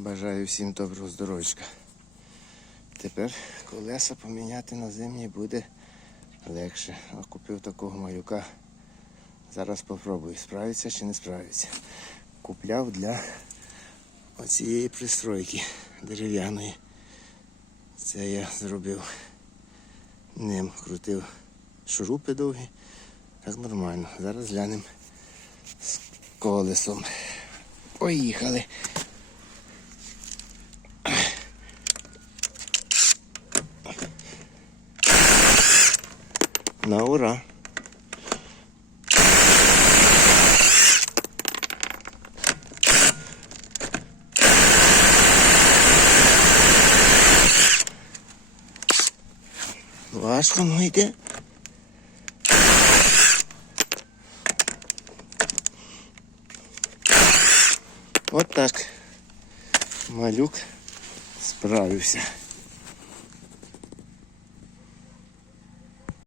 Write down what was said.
Бажаю всім доброго здоров'ячка. Тепер колеса поміняти на зимні буде легше. А купив такого малюка. Зараз спробую, справиться чи не справиться. Купляв для оцієї пристройки дерев'яної. Це я зробив ним, крутив шурупи довгі. Так нормально. Зараз глянемо з колесом. Поїхали. На ура. Важко, ну йде. От так. Малюк справився.